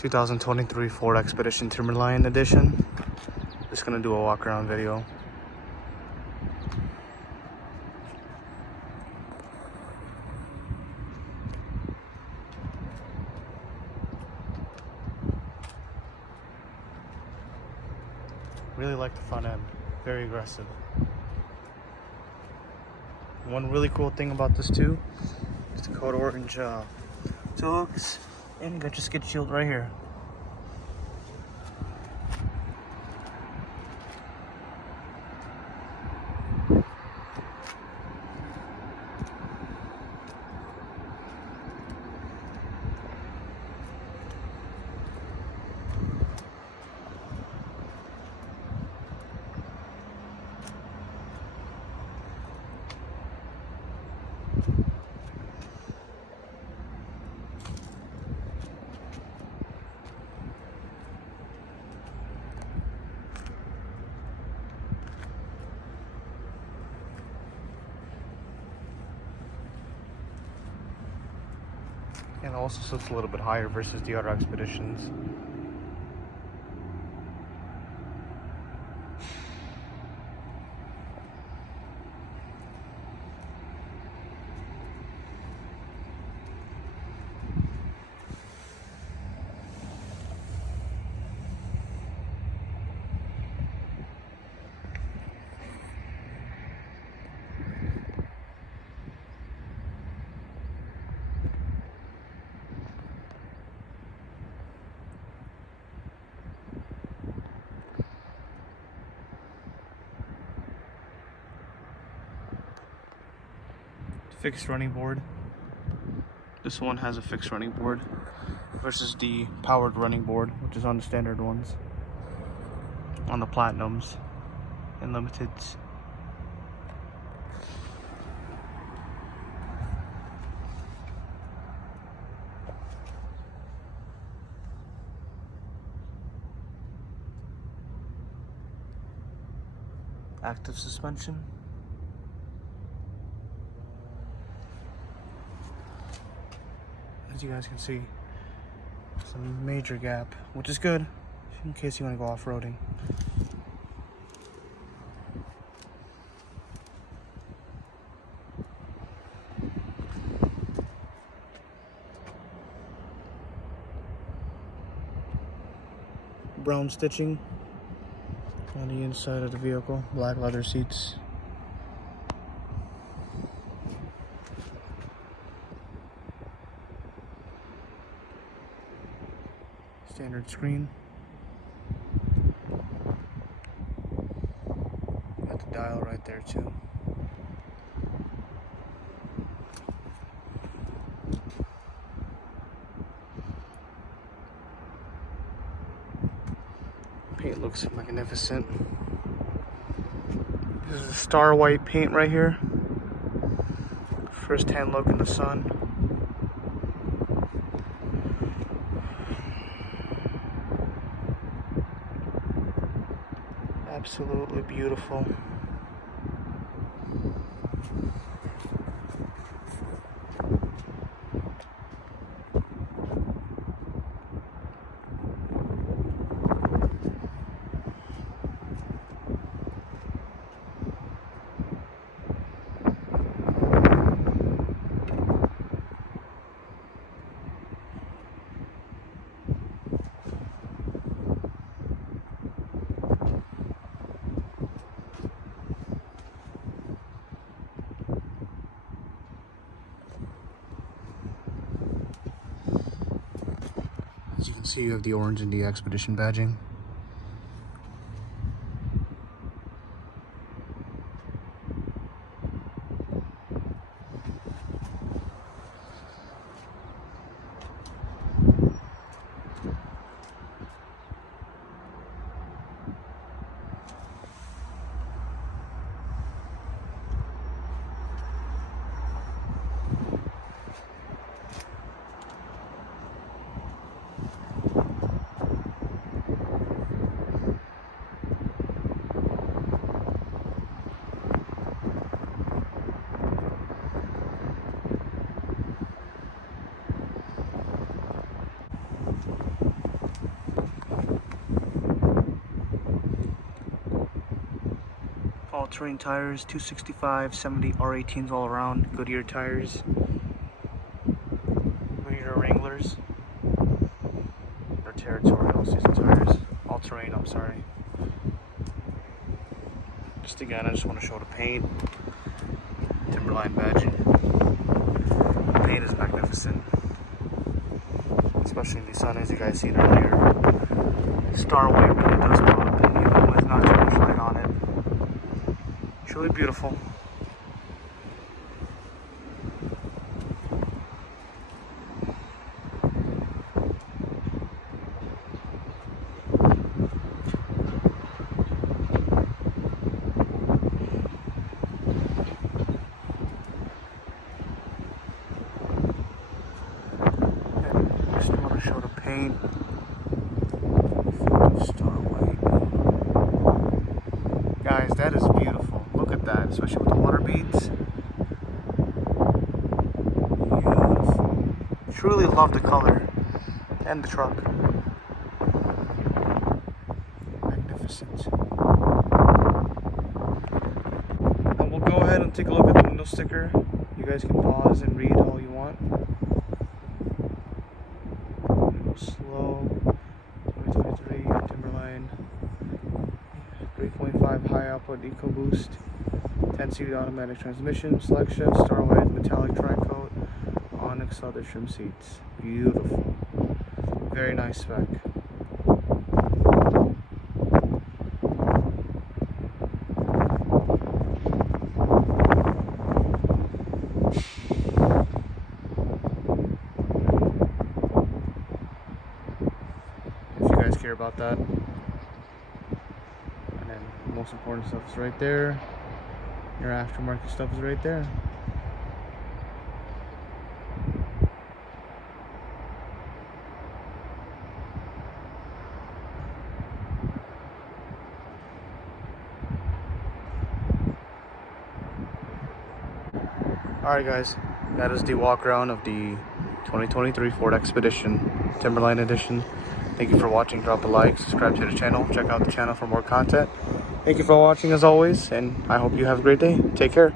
2023 Ford Expedition Timberline edition. Just gonna do a walk around video. Really like the front end, very aggressive. One really cool thing about this too is the code orange hooks, and you got your skid shield right here. And it also sits a little bit higher versus the other Expeditions. Fixed running board. This one has a fixed running board versus the powered running board, which is on the standard ones, on the Platinums and Limiteds. Active suspension. As you guys can see, it's a major gap, which is good in case you want to go off-roading. Brown stitching on the inside of the vehicle, black leather seats. Standard screen. Got the dial right there too. Paint looks magnificent. This is a star white paint right here. First hand look in the sun. Absolutely beautiful. As you can see, you have the orange and the Expedition badging. all-terrain tires, 265, 70 R18s all around, Goodyear tires, Goodyear Wranglers, or Territorial all-season tires, all-terrain, I'm sorry. Just again, I just want to show the paint, Timberline badging. The paint is magnificent, especially in the sun, as you guys seen earlier. Star White really does pop, and even with not too much light on it. Truly beautiful. And just want to show the paint. Star White. Guys, that is beautiful. Look at that, especially with the water beads. Beautiful. Truly love the color and the truck. Magnificent. And we'll go ahead and take a look at the window sticker. You guys can pause and read all you want. Go slow. 2023 Timberline. 3.5 high output Ecoboost, 10-speed automatic transmission, select shift, Star White metallic tri-coat, onyx leather trim seats. Beautiful. Very nice spec. If you guys care about that. The most important stuff is right there. Your aftermarket stuff is right there. Alright guys, that is the walk around of the 2023 Ford Expedition Timberline Edition. Thank you for watching. Drop a like, subscribe to the channel, check out the channel for more content. Thank you for watching as always, and I hope you have a great day. Take care.